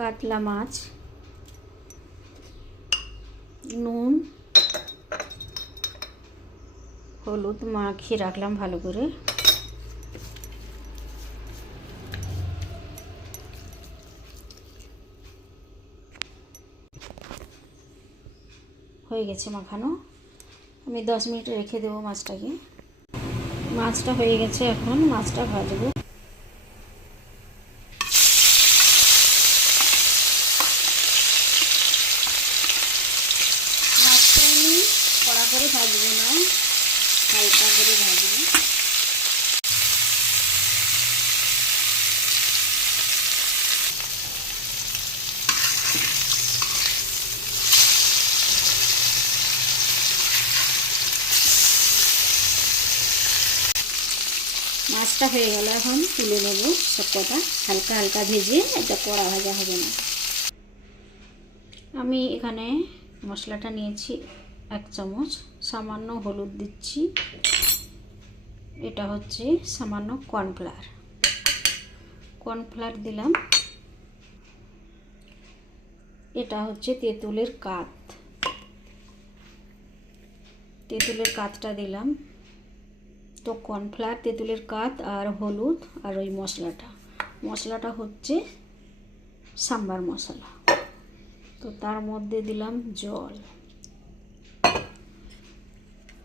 কাতলা মাছ, নুন, হলুদ মাখিয়ে রাখলাম ভালো করে। হয়ে গেছে মাখানো। আমি দশ মিনিট রেখে দেবো মাছটাকে। মাছটা হয়ে গেছে এখন, মাছটা ভাজবো মাছটা আমি কড়া করে ভাজবো না হালকা করে ভাজবো মাছটা হয়ে গেল এখন তুলে নেব সব কটা হালকা হালকা ভেজে এটা কড়া ভাজা হবে না। আমি এখানে মশলাটা নিয়েছি এক চামচ, সামান্য হলুদ দিচ্ছি। এটা হচ্ছে সামান্য কর্নফ্লাওয়ার। কর্নফ্লাওয়ার দিলাম। এটা হচ্ছে তেঁতুলের কাত। তেঁতুলের কাতটা দিলাম। তো কর্নফ্লাওয়ার তেঁতুলের কাত আর হলুদ আর ওই মশলাটা। মশলাটা হচ্ছে সাম্বার মশলা। তো তার মধ্যে দিলাম জল।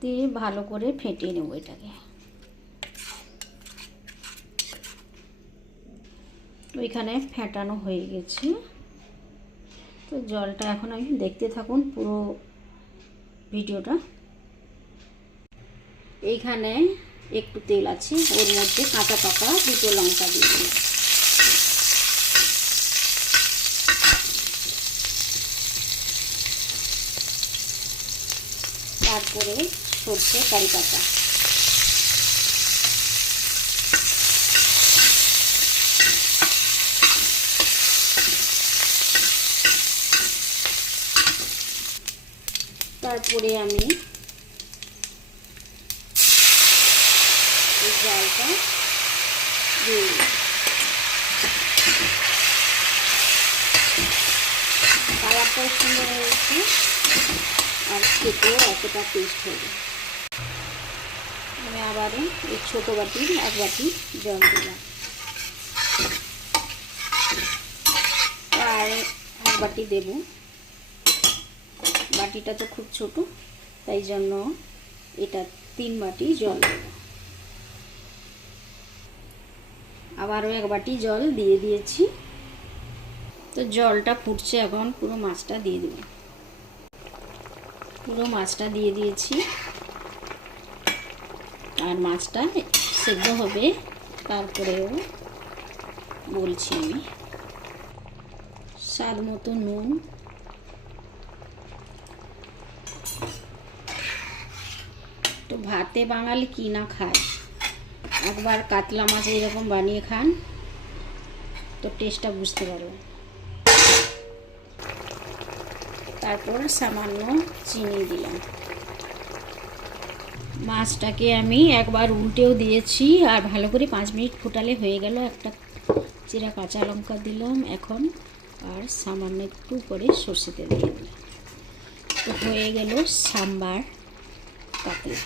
দিয়ে ভালো করে ফেটিয়ে নেব এটাকে। ওইখানে ফেটানো হয়ে গেছে। তো জলটা এখন আমি দেখতে থাকুন পুরো ভিডিওটা। এইখানে একটু তেল আছে, ওর মধ্যে কাঁচা পাকা দুটো লঙ্কা দিয়ে দিলাম। তারপরে সর্ষে কারি পাতা তারপরে আমি জলটা দিয়ে। কালারটাও সুন্দর হয়েছে আর খেতেও এতটা টেস্ট হবে। আমি আবারও এই ছোটো বাটির এক বাটি জল দিলাম। আর এক বাটি দেব। বাটিটা তো খুব ছোট, তাই জন্য এটা তিন বাটি জল দেব। আবারও এক বাটি জল দিয়ে দিয়েছি। তো জলটা ফুটছে এখন, পুরো মাছটা দিয়ে দেবো। পুরো মাছটা দিয়ে দিয়েছি। আর মাছটা সেদ্ধ হবে, তারপরেও বলছি আমি। স্বাদ মতো নুন। তো ভাতে বাঙালি কি না খায়? একবার কাতলা মাছ এরকম বানিয়ে খান, তো টেস্টটা বুঝতে পারবেন। তারপর সামান্য চিনি দিলাম। মাছটাকে আমি একবার উল্টেও দিয়েছি, আর ভালো করে পাঁচ মিনিট ফুটালে হয়ে গেল। একটা চিরা কাঁচা লঙ্কা দিলাম এখন, আর সামান্য একটু করে সর্ষে তেল দিয়ে দিলাম। তো হয়ে গেল সাম্বার কাতলা।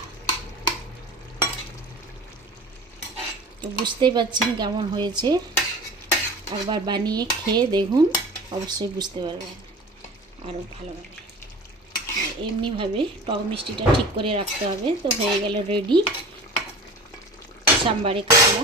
তো বুঝতেই পারছেন কেমন হয়েছে। একবার বানিয়ে খেয়ে দেখুন, অবশ্যই বুঝতে পারবেন আরও ভালোভাবে। এমনিভাবে টক মিষ্টিটা ঠিক করে রাখতে হবে, তো হয়ে গেল রেডি। সাম্বারে কাতলা